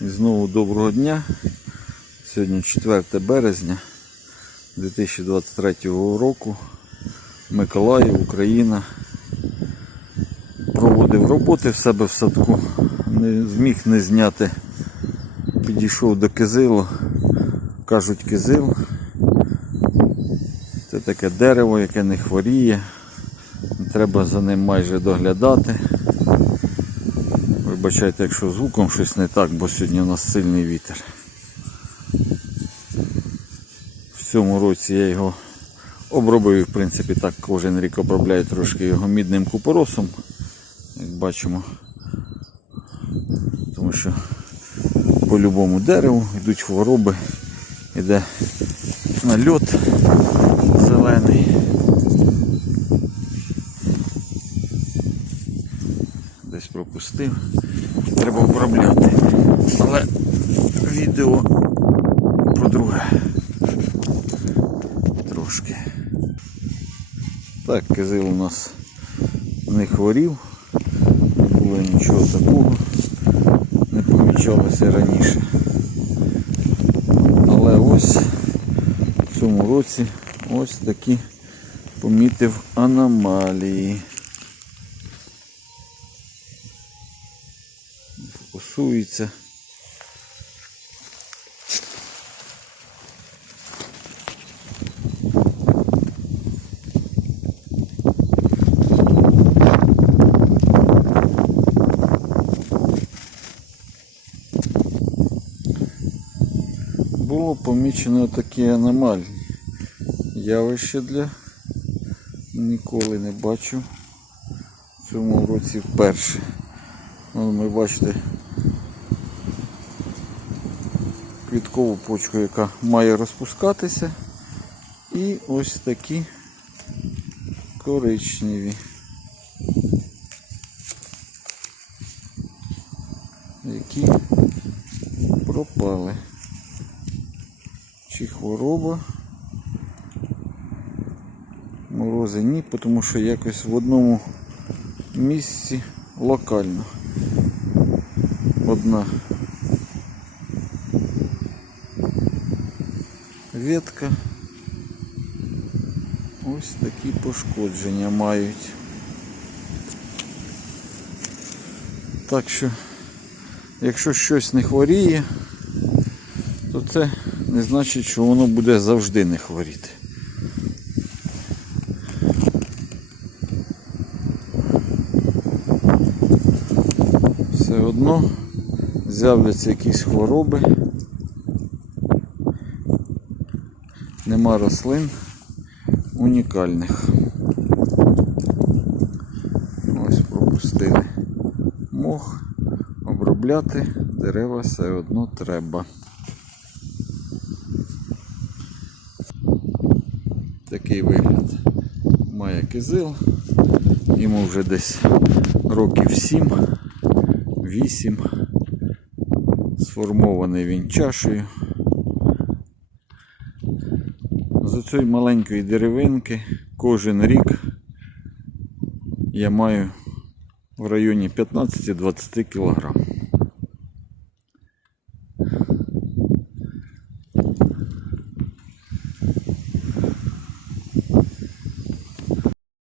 І знову доброго дня. Сьогодні 4 березня 2023 року. Миколаїв, Україна. Проводив роботи в себе в садку. Не зміг не зняти. Підійшов до кизилу. Кажуть кизил. Це таке дерево, яке не хворіє. Треба за ним майже доглядати. Вибачайте, якщо звуком щось не так, бо сьогодні у нас сильний вітер. В цьому році я його обробив, в принципі, так кожен рік обробляю трошки його мідним купоросом, як бачимо. Тому що по любому дереву йдуть хвороби, йде нальот зелений. Десь пропустив. Треба обробляти. Але відео про друге. Трошки. Так, кизил у нас не хворів. Не було нічого такого. Не помічалося раніше. Але ось в цьому році ось такі помітив аномалії. Фокусується. Було помічено такі аномальні явище для ніколи не бачив в цьому році вперше. Ми бачите квіткову почку, яка має розпускатися. І ось такі коричневі. Які пропали. Чи хвороба? Морози ні, тому що якось в одному місці локально одна ветка. Ось такі пошкодження мають. Так що, якщо щось не хворіє, то це не значить, що воно буде завжди не хворіти. Все одно з'являться якісь хвороби. Нема рослин унікальних. Ось пропустили мох, обробляти дерева все одно треба. Такий вигляд має кизил. Йому вже десь років 7 8 сформований він чашею. Цієї маленької деревинки кожен рік я маю в районі 15-20 кг.